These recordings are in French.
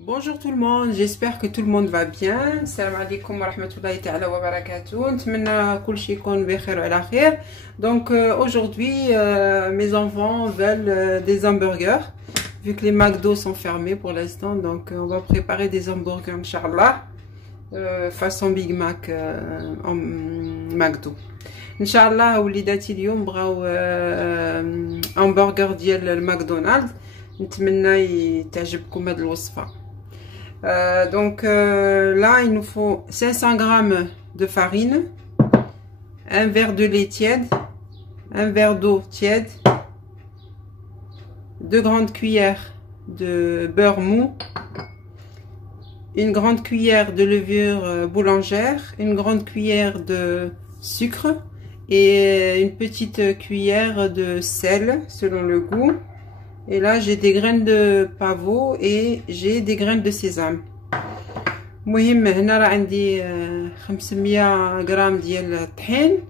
Bonjour tout le monde, j'espère que tout le monde va bien. Salam alaikum wa rahmatullahi ta'ala wa barakatuh. نتمنى كل شيء يكون بخير وعلى خير. Donc aujourd'hui mes enfants veulent des hamburgers vu que les McDo sont fermés pour l'instant. Donc on va préparer des hamburgers inchallah façon Big Mac en McDo. inchallah وليداتي اليوم بغاو hamburger ديال الماكدونالدز. نتمنى تعجبكم هذه الوصفه. Donc là il nous faut 500 g de farine, un verre de lait tiède, un verre d'eau tiède, 2 grandes cuillères de beurre mou, une grande cuillère de levure boulangère, une grande cuillère de sucre et une petite cuillère de sel selon le goût. Et là j'ai des graines de pavot et j'ai des graines de sésame. المهم هنا راه عندي 500 غرام ديال الطحين،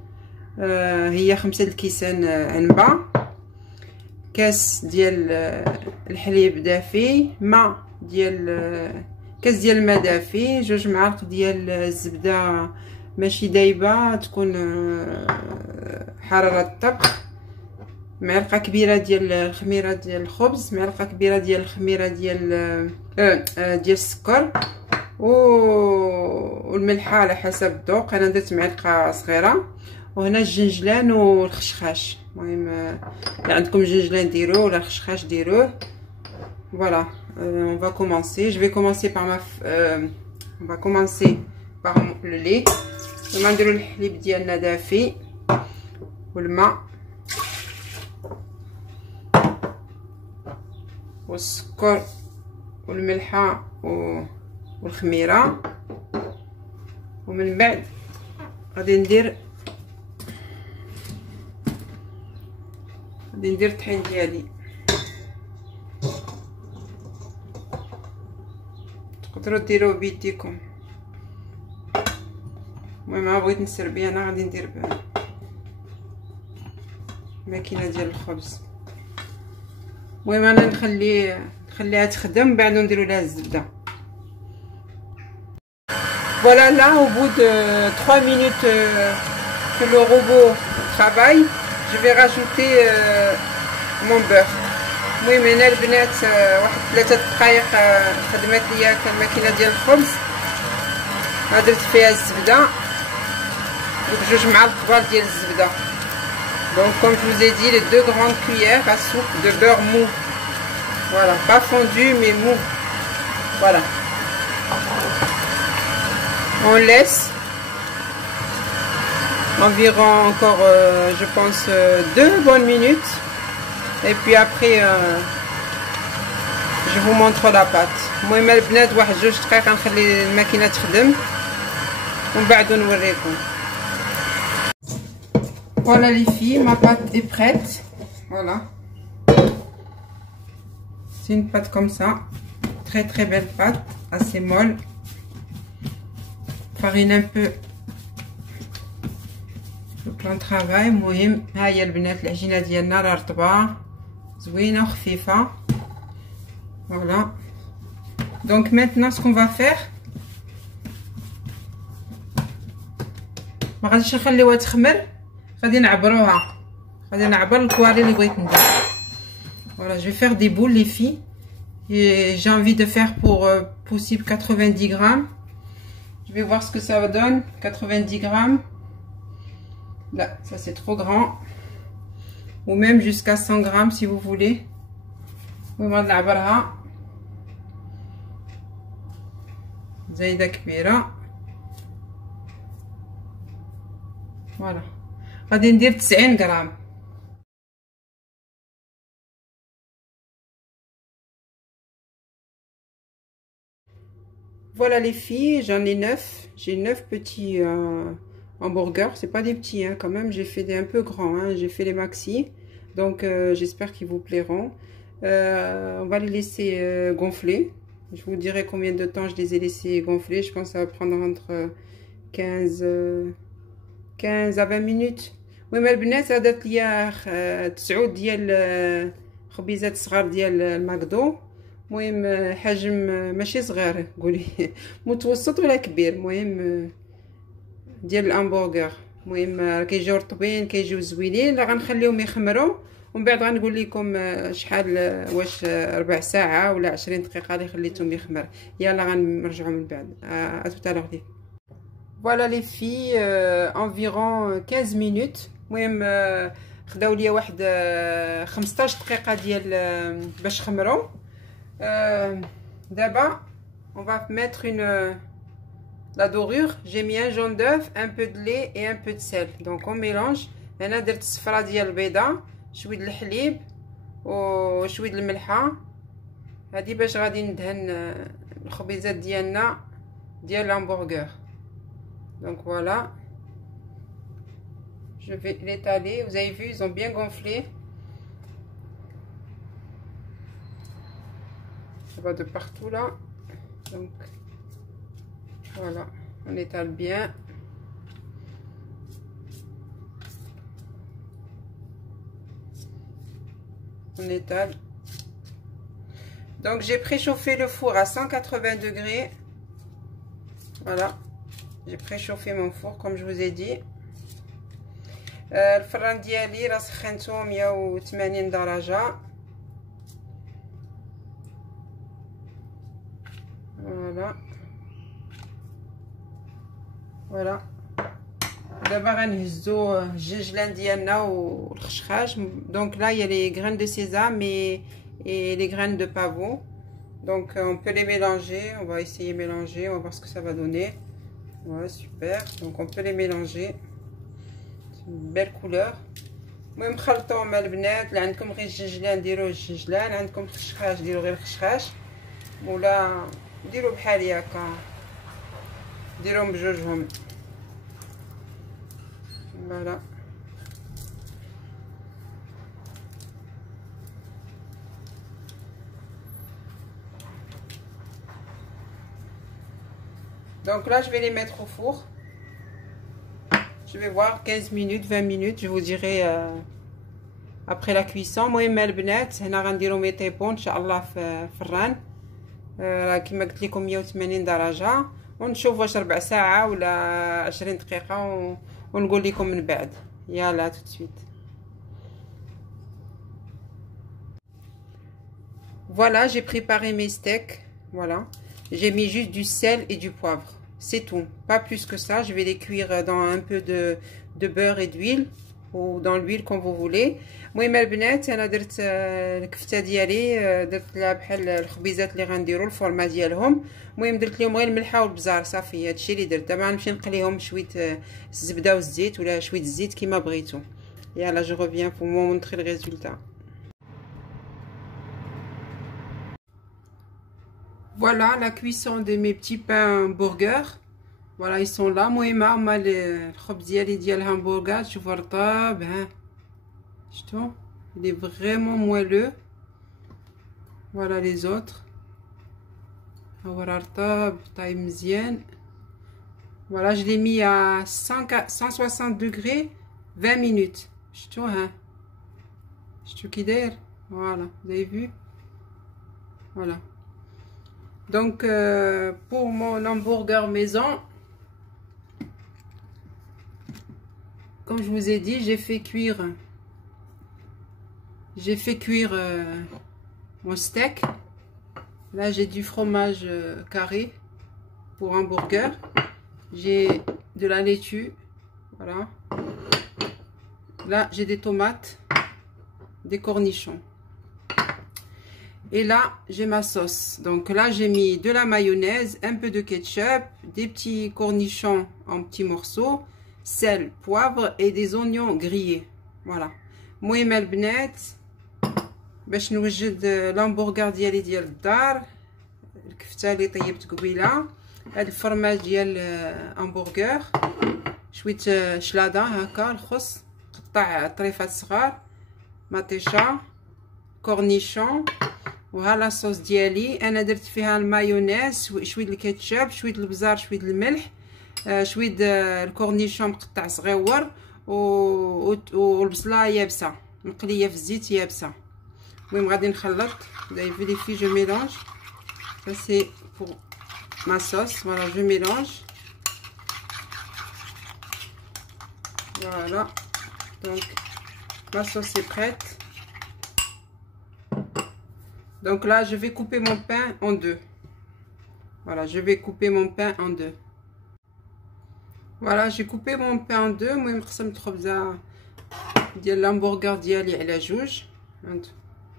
هي 5 الكيسان عنبه، كاس ديال الحليب دافي، ماء ديال كاس ديال الماء دافي، 2 معالق ديال الزبده ماشي دايبه تكون حراره الطبخ، معلقه كبيره ديال الخميره ديال الخبز، معلقه كبيره ديال الخميره ديال السكر والملحه على حسب الذوق. انا درت معلقه صغيره، وهنا الجنجلان والخشخاش. المهم الا عندكم جنجلان ديروه ولا الخشخاش ديروه. فوالا on va commencer. Je vais commencer par on va commencer par le lait. نديروا الحليب ديالنا دافي والماء والسكر والملحه والخميره، ومن بعد غادي ندير الطحين ديالي. تقدروا ديروه بيديكم، المهم بغيت نسربي انا غادي ندير الماكينه ديال الخبز. المهم انا نخليها تخدم، بعد نديروا لها الزبده. Voilà, là au bout de 3 minutes que le robot travaille, je vais rajouter mon beurre. المهم هنا البنات واحد 3 دقائق خدمت ليا الماكينه ديال الخبز، درت فيها الزبده، دوك 2 معالق كبار ديال الزبده. Donc comme je vous ai dit, les 2 grandes cuillères à soupe de beurre mou. Voilà, pas fondu mais mou. Voilà. On laisse environ encore je pense 2 bonnes minutes, et puis après je vous montre la pâte. المهم البنات واحد 2 دقائق نخلي الماكينه تخدم ومن بعد نوريكم. Voilà les filles, ma pâte est prête. Voilà, c'est une pâte comme ça, très belle pâte, assez molle. Farine un peu le plan de travail. المهم ها هي البنات العجينه ديالنا راه رطبه زوينه وخفيفه. Voilà, donc maintenant ce qu'on va faire, ما غاديش نخليوها تخمر، غادي نعبروها، غادي نعبر الكواري اللي بغيت ندير. Voilà, je vais faire des boules les filles, et j'ai envie de faire pour possible 90 grammes. Je vais voir ce que ça donne. 90 grammes. Là, ça c'est trop grand. Ou même jusqu'à 100 grammes si vous voulez. زايدة كبيرة. Voilà. غادي ندير 90 غرام. Voilà les filles, j'en ai 9. J'ai 9 petits hamburgers. C'est pas des petits hein, quand même. J'ai fait des un peu grands. Hein. J'ai fait les maxi. Donc j'espère qu'ils vous plairont. On va les laisser gonfler. Je vous dirai combien de temps je les ai laissés gonfler. Je pense que ça va prendre entre 15 à 20 minutes. المهم البنات درت ليا 9 ديال خبيزات صغار ديال الماكدو، المهم حجم ماشي صغير قولي متوسط ولا كبير، المهم ديال الهامبرغر. المهم كيجيو رطبين كيجيو زوينين. راه غنخليهم يخمروا ومن بعد غنقول لكم شحال، واش ربع ساعه ولا 20 دقيقه اللي خليتهم يخمر. يلا غنرجعوا من بعد. توتالوغ لي. فوالا لي في انفيرون 15 مينوت. المهم خداو ليا واحد 15 دقيقه ديال باش خمروا. D'abord, on va mettre la dorure. J'ai mis un jaune d'œuf, un peu de lait et un peu de sel. Donc on mélange. هنا درت الصفرة ديال البيضة، شويه د الحليب وشويه د الملحة. هادي باش غادي ندهن الخبيزات ديالنا ديال الهامبرغر. Donc voilà. Je vais l'étaler. Vous avez vu, ils ont bien gonflé. Ça va de partout là. Donc voilà, on étale bien. On étale. Donc j'ai préchauffé le four à 180 degrés. Voilà, j'ai préchauffé mon four comme je vous ai dit. الفران ديالي راه سخنته 180 درجة. فوالا دابا غنهزو الجنجلان ديالنا والخشخاش. دونك là il y a les graines de sésame et les graines de pavot. Donc on peut les mélanger, on va essayer de mélanger, on va voir ce que ça va donner. Voilà, super. Donc on peut les mélanger. C'est une belle couleur. المهم خلطوا مع البنات. اللي عندكم غير الجنجلان ديروه الجنجلان، عندكم الخشخاش ديروا غير الخشخاش، ولا ديروا بحالي هكا ديروهم بجوجهم. فوالا donc là je vais les mettre au four. Je vais voir 15 minutes 20 minutes, je vous dirai après la cuisson. المهم البنات هنا غنديرو ميطيبون ان شاء الله في الفران. كما قلت لكم 180 درجه، ونشوف واش ربع ساعه ولا 20 دقيقه ونقول لكم من بعد. يلا tout de suite. Voilà, j'ai préparé mes steaks. Voilà, j'ai mis juste du sel et du poivre, c'est tout, pas plus que ça. Je vais les cuire dans un peu de beurre et d'huile, ou dans l'huile comme vous voulez. المهم البنات انا درت الكفته ديالي، درت لها بحال الخبيزات اللي غنديروا الفورما ديالهم. المهم درت لهم غير الملحه والبزار صافي، هادشي اللي درت. دابا غنمشي نقليهم شويه الزبده والزيت ولا شويه الزيت كيما بغيتو. يلا جو reviens pour vous montrer le résultat. Voilà la cuisson de mes petits pains burgers. Voilà, ils sont là. المهم هما الخبز ديالي ديال الهامبرغر. شوفوا رطاب، ها شفتوا il est vraiment moelleux. Voilà les autres. هو رطاب طايب مزيان. Voilà, je l'ai mis à 160 degrés 20 minutes. شفتوا ها شفتوا كي داير. Voilà, vous avez vu. Voilà. Donc pour mon hamburger maison, comme je vous ai dit, j'ai fait cuire mon steak. Là j'ai du fromage carré pour hamburger, j'ai de la laitue, voilà. Là j'ai des tomates, des cornichons. Et là, j'ai ma sauce. Donc là, j'ai mis de la mayonnaise, un peu de ketchup, des petits cornichons en petits morceaux, sel, poivre et des oignons grillés. Voilà. المهم البنات باش نوجد الهامبرغر ديالي ديال الدار، الكفته اللي طيبت قبيله، هاد الفرماج ديال الهامبرغر، شويه شلاضه هكا الخس قطع طريفات صغار، مطيشه، كورنيشون. وها لا صوص ديالي انا درت فيها المايونيز، شويه الكاتشب، شويه البزار، شويه الملح، شويه الكورنيشون مقطع صغيور، والبصله يابسه مقليه في الزيت يابسه. المهم غادي نخلط. Vous avez vu les filles, je mélange. Ça c'est pour ma sauce. Voilà, je mélange. Voilà, donc ma sauce est prête. Donc là je vais couper mon pain en deux. Voilà, je vais couper mon pain en deux. Voilà, j'ai coupé mon pain en deux. المهم قسمت خبزه ديال الهمبرغر ديالي على جوج.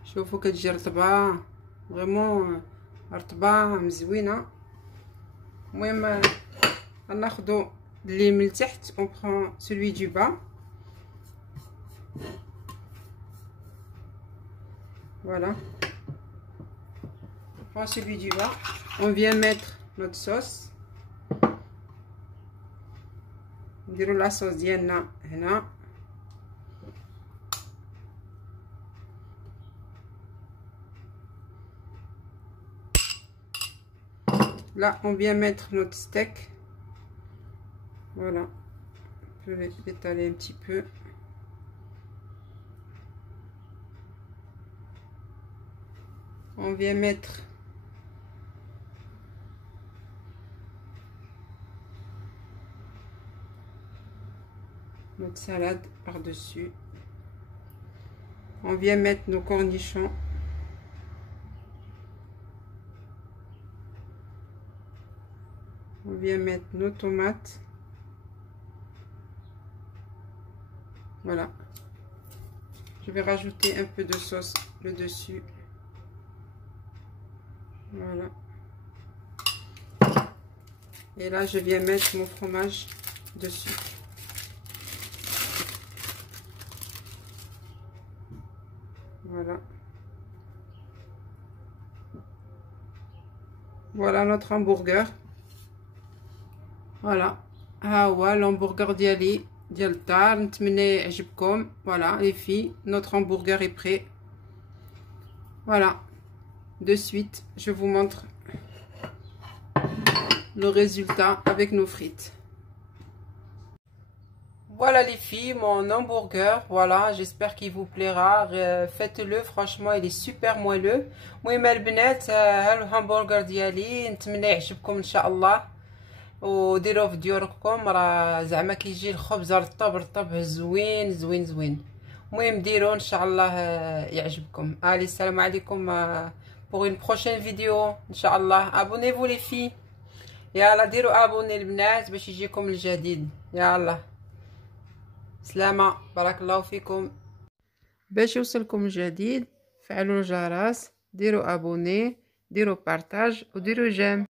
شوفوا كتجي رطبه فريمون رطبه مزوينه. المهم غناخذوا اللي من التحت. on prend celui du bas. Voilà, on prend celui du bas. On vient mettre notre sauce. نديروا لا صوص ديالنا هنا. Là on vient mettre notre steak. Voilà, je vais l'étaler un petit peu. On vient mettre notre salade par-dessus. On vient mettre nos cornichons. On vient mettre nos tomates. Voilà, je vais rajouter un peu de sauce le dessus. Voilà, et là je viens mettre mon fromage dessus. Voilà, voilà notre hamburger. Voilà, ها هو الهمبرغر ديالي ديال الدار. نتمنى يعجبكم. Voilà les filles, notre hamburger est prêt. Voilà, de suite je vous montre le résultat avec nos frites. Voilà les filles, mon hamburger. Voilà, j'espère qu'il vous plaira. Faites-le, franchement il est super moelleux. المهم البنات ها الهمبرغر ديالي. نتمنى يعجبكم ان شاء الله وديروه في ديوركم. راه زعما كيجي الخبز رطب رطب زوين زوين زوين. المهم ديروه ان شاء الله يعجبكم. allez, السلام عليكم pour une prochaine vidéo ان شاء الله. abonnez-vous les filles. يلا ديروا ابوني البنات باش يجيكم الجديد. يلا سلامة، بارك الله فيكم. باش يوصلكم الجديد فعلوا الجرس، ديروا ابوني، ديروا بارطاج وديروا جيم.